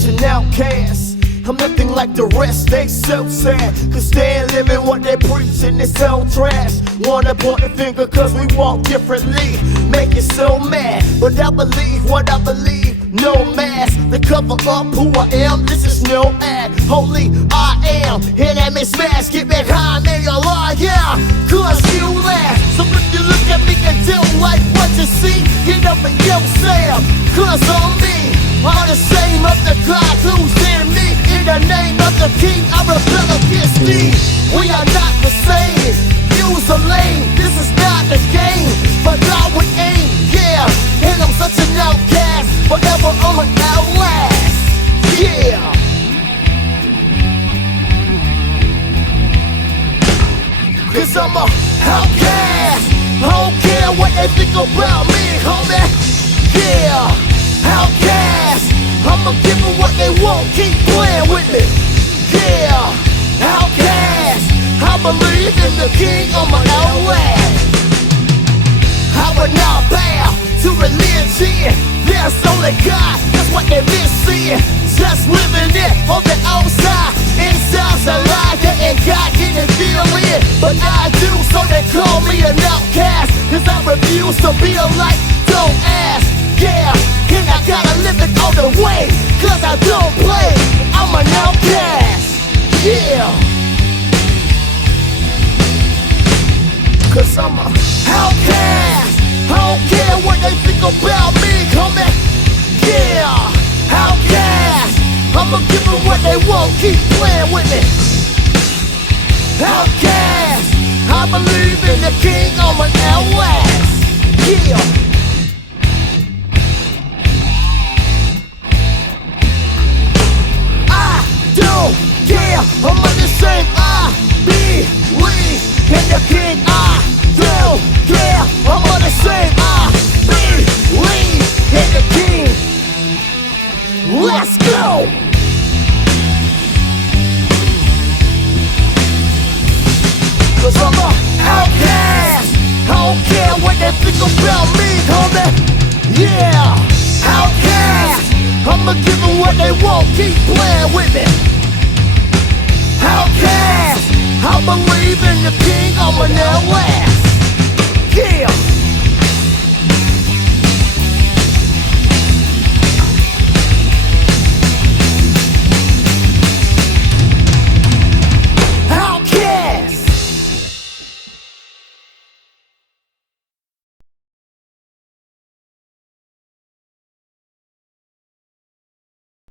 such an outcast. I'm nothing like the rest, they so sad, cause they ain't living what they preaching, it's so trash. Wanna point a finger cause we walk differently, make you so mad, but I believe what I believe. No mask to cover up who I am, this is no ad. Holy I am, and that mismatch, get back high, make a lie, yeah, cause you laugh. So if you look at me and don't like what you see, get up and yourself, cause on me all the same of the God who's in me. In the name of the King, I rebel against thee. We are not the same, use a lane, this is not the game, but God would aim, yeah. And I'm such an outcast, forever I'm an outlast, yeah. Cause I'm a outcast, I don't care what they think about me, homie, yeah. Outcast, I'ma give them what they want, keep playing with me, yeah. Outcast, I believe in the King, I'm an outlast. I would not bow to religion, there's only God, that's what they miss seeing. Just living it on the outside, inside's a lie, and God didn't feel it, but I do, so they call me an outcast. Cause I refuse to be a light, don't ask, yeah. And I gotta live it all the way, cause I don't play, I'm an outcast, yeah. Cause I'm an outcast, I don't care what they think about me, homie, yeah. Outcast, I'ma give them what they want, keep playing with me. Outcast, I believe in the King, I'm an outlast, yeah. I'm on the same, I believe in the King, I don't care. I'm on the same, I believe in the King. Let's go! Cause I'm an outcast, I don't care what they think about me, homie, yeah. Outcast, I'ma give them what they want, keep playing with me. Outcast, I believe in the King, I'm an outcast.